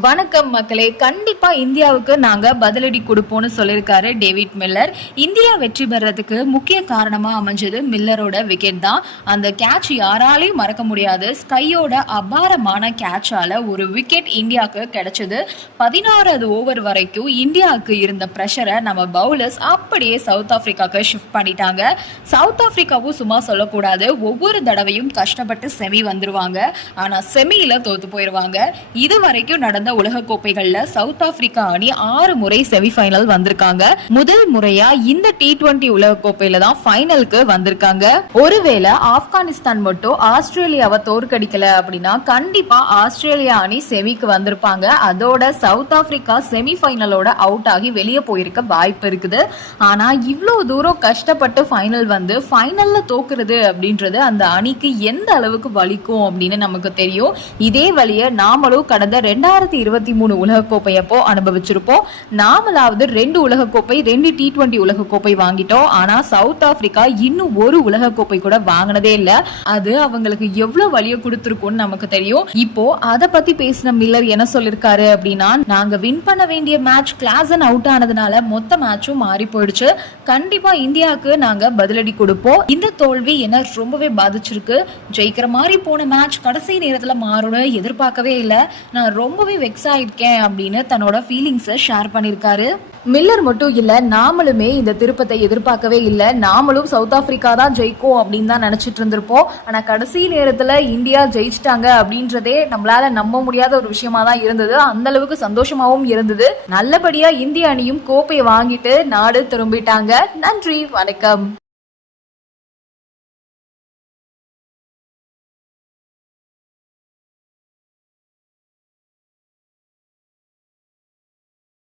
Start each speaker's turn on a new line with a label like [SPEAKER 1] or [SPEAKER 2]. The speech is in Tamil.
[SPEAKER 1] வணக்கம் மக்களே. கண்டிப்பா இந்தியாவுக்கு நாங்க பதிலடி கொடுப்போம்னு சொல்லியிருக்காரு டேவிட் மில்லர். இந்தியா வெற்றி பெறதுக்கு முக்கிய காரணமா அமைஞ்சது மில்லரோட விக்கெட் தான். அந்த கேட்ச் யாராலையும் மறக்க முடியாது. ஸ்கையோட அபாரமான கேட்சால ஒரு விக்கெட் இந்தியாவுக்கு கிடைச்சது. பதினாறாவது ஓவர் வரைக்கும் இந்தியாவுக்கு இருந்த ப்ரெஷரை நம்ம பவுலர்ஸ் அப்படியே சவுத் ஆப்பிரிக்காவுக்கு ஷிஃப்ட் பண்ணிட்டாங்க. சவுத் ஆப்பிரிக்காவும் சும்மா சொல்லக்கூடாது. ஒவ்வொரு தடவையும் கஷ்டப்பட்டு செமி வந்துருவாங்க. ஆனா செமியில தோத்து போயிருவாங்க. இது வரைக்கும் நடந்த உலக கோப்பைகள்ல சவுத் ஆப்பிரிக்கா அணி ஆறு முறை செமிஃபைனல் வந்திருக்காங்க. முதல் முறையா இந்த டி டுவெண்டி உலக கோப்பையில தான் ஃபைனலுக்கு வந்திருக்காங்க. ஒருவேளை ஆப்கானிஸ்தான் மட்டும் ஆஸ்திரேலியாவை தோற்கடிக்கல அப்படின்னா கண்டிப்பா ஆஸ்திரேலியா அணி செமிக்கு வந்திருப்பாங்க. அதோட சவுத் ஆப்பிரிக்கா செமிஃபைனலோட அவுட் ஆகி வெளியே போயிருக்க வாய்ப்பு இருக்குது. ஆனா இவ்வளோ தூரம் கஷ்டப்பட்டு ஃபைனல் வந்து ஃபைனல்ல தோக்குறது அப்படின்றது அந்த அணிக்கு எந்த அளவுக்கு வலிக்கும் அப்படின்னு நமக்கு தெரியும். இதே வழியை நாமளும் கடந்த ரெண்டாயிரத்தி இருபத்தி மூணு உலகக்கோப்பை அப்போ அனுபவிச்சிருப்போம். நாமளாவது ரெண்டு உலகக்கோப்பை ரெண்டு டி டுவெண்ட்டி உலகக்கோப்பை வாங்கிட்டோம். ஆனா சவுத் ஆப்பிரிக்கா இன்னும் ஒரு உலகக்கோப்பை கூட வாங்கினதே இல்லை. அது அவங்களுக்கு எவ்வளவு வழியை கொடுத்துருக்கும்னு நமக்கு தெரியும். இப்போ அதை பத்தி பேசின மில்லர் என்ன சொல்லியிருக்காரு அப்படின்னா நாங்க வின் பண்ண வேண்டிய மேட்ச் கிளாசன் அவுட் ஆனதுனால மொத்த மேட்சும் மாறி போயிடுச்சு. கண்டிப்பா இந்தியாவுக்கு நாங்க பதிலடி கொடுப்போம். இந்த தோல்வி என்ன ரொம்பவே பாதிச்சிருக்கு. ஜெயிக்கிற மாதிரி போன மேட்ச் கடைசி நேரத்துல மாறும்னு எதிர்பார்க்கவே இல்லை. நான் ரொம்பவே வெக்ஸ் ஆயிருக்கேன் அப்படின்னு தன்னோட ஃபீலிங்ஸை ஷேர் பண்ணியிருக்காரு மில்லர் மட்டும் இல்லை நாமளுமே இந்த திருப்பத்தை எதிர்பார்க்கவே இல்லை. நாமளும் சவுத் ஆப்பிரிக்கா தான் ஜெயிக்கும் அப்படின்னு தான் நினச்சிட்டு இருந்திருப்போம். ஆனால் கடைசி நேரத்தில் இந்தியா ஜெயிச்சிட்டாங்க அப்படின்றதே நம்மளால நம்ப முடியாத ஒரு விஷயமா தான் இருந்தது. அந்த அளவுக்கு சந்தோஷமாகவும் இருந்தது. நல்லபடியாக இந்திய அணியும் கோப்பையை வாங்கிட்டு நாடு திரும்பிட்டாங்க. நன்றி வணக்கம்.